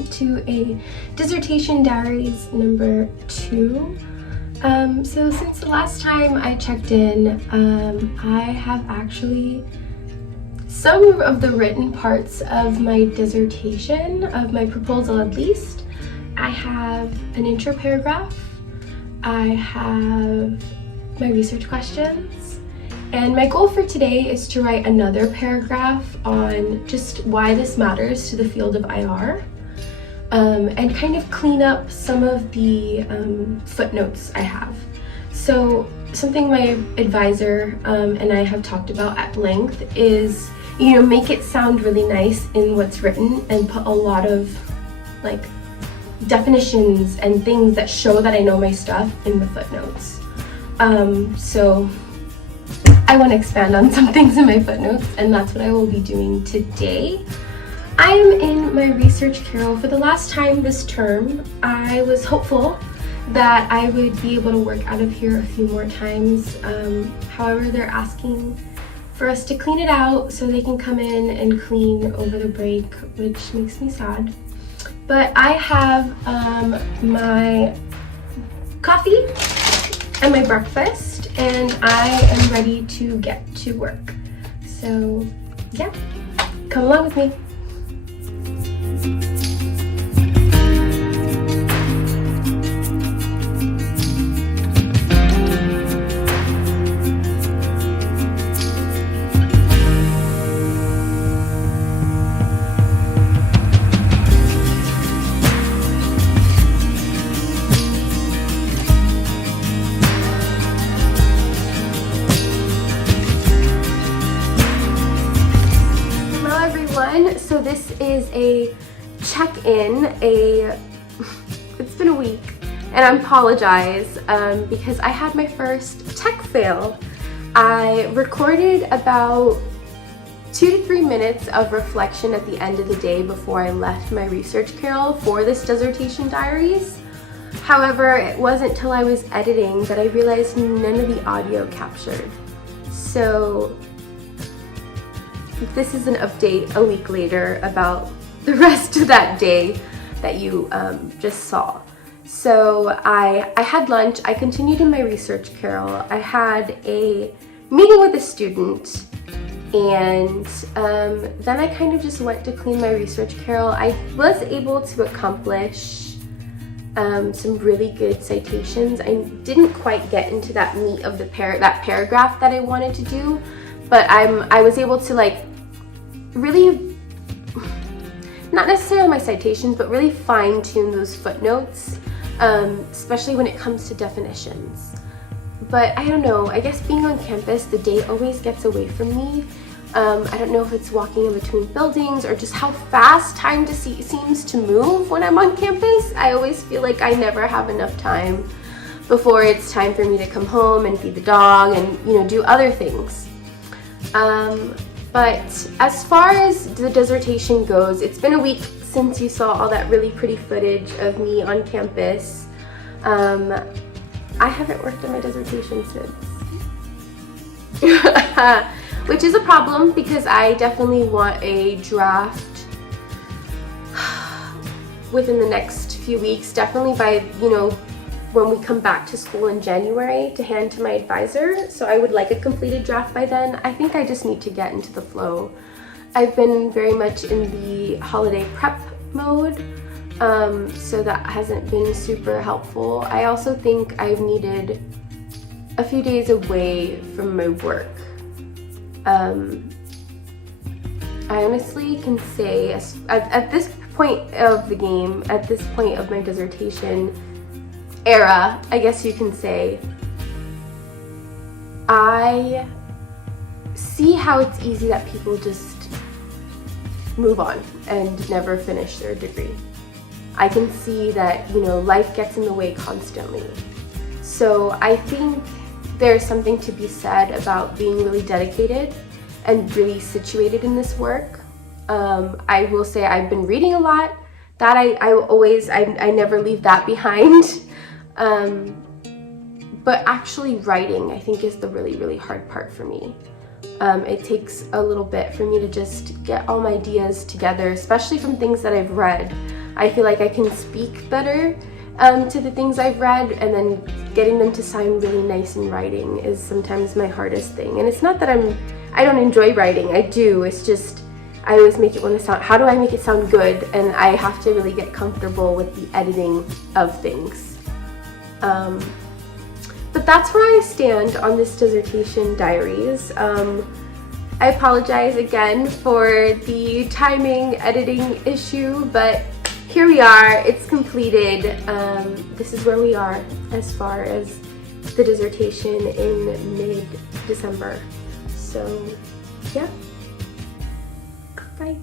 welcome to a Dissertation Diaries number 2. So since the last time I checked in, I have actually some of the written parts of my dissertation, of my proposal at least. I have an intro paragraph, I have my research questions, and my goal for today is to write another paragraph on just why this matters to the field of IR, and kind of clean up some of the footnotes I have. So something my advisor and I have talked about at length is, make it sound really nice in what's written and put a lot of like definitions and things that show that I know my stuff in the footnotes. So I want to expand on some things in my footnotes, and that's what I will be doing today. I am in my research carrel for the last time this term. I was hopeful that I would be able to work out of here a few more times. However, they're asking for us to clean it out so they can come in and clean over the break, which makes me sad. But I have my coffee and my breakfast, and I am ready to get to work. So yeah, come along with me. So this is a check-in. It's been a week, and I apologize because I had my first tech fail. I recorded about 2 to 3 minutes of reflection at the end of the day before I left my research carrel for this Dissertation Diaries. However, it wasn't till I was editing that I realized none of the audio captured. So this is an update a week later about the rest of that day that you just saw. So I had lunch, I continued in my research carrel, I had a meeting with a student, and then I kind of just went to clean my research carrel. I was able to accomplish some really good citations. I didn't quite get into that meat of the that paragraph that I wanted to do, but I was able to really, not necessarily my citations, but really fine-tune those footnotes, especially when it comes to definitions. But I don't know, I guess being on campus, the day always gets away from me. I don't know if it's walking in between buildings or just how fast time seems to move when I'm on campus. I always feel like I never have enough time before it's time for me to come home and feed the dog and, do other things. But as far as the dissertation goes, it's been a week since you saw all that really pretty footage of me on campus. I haven't worked on my dissertation since. Which is a problem because I definitely want a draft within the next few weeks, definitely by, when we come back to school in January to hand to my advisor. So I would like a completed draft by then. I think I just need to get into the flow. I've been very much in the holiday prep mode, so that hasn't been super helpful. I also think I've needed a few days away from my work. I honestly can say at this point of the game, at this point of my dissertation era, I guess you can say, I see how it's easy that people just move on and never finish their degree. I can see that, life gets in the way constantly. So I think there's something to be said about being really dedicated and really situated in this work. I will say I've been reading a lot. That I never leave that behind. But actually writing, I think, is the really, really hard part for me. It takes a little bit for me to just get all my ideas together, especially from things that I've read. I feel like I can speak better to the things I've read, and then getting them to sound really nice in writing is sometimes my hardest thing. And it's not that I don't enjoy writing, I do, it's just I always make it want to sound, how do I make it sound good? And I have to really get comfortable with the editing of things. But that's where I stand on this dissertation, Diaries. I apologize again for the timing editing issue, but here we are, it's completed. This is where we are as far as the dissertation in mid-December. So, yeah. Bye.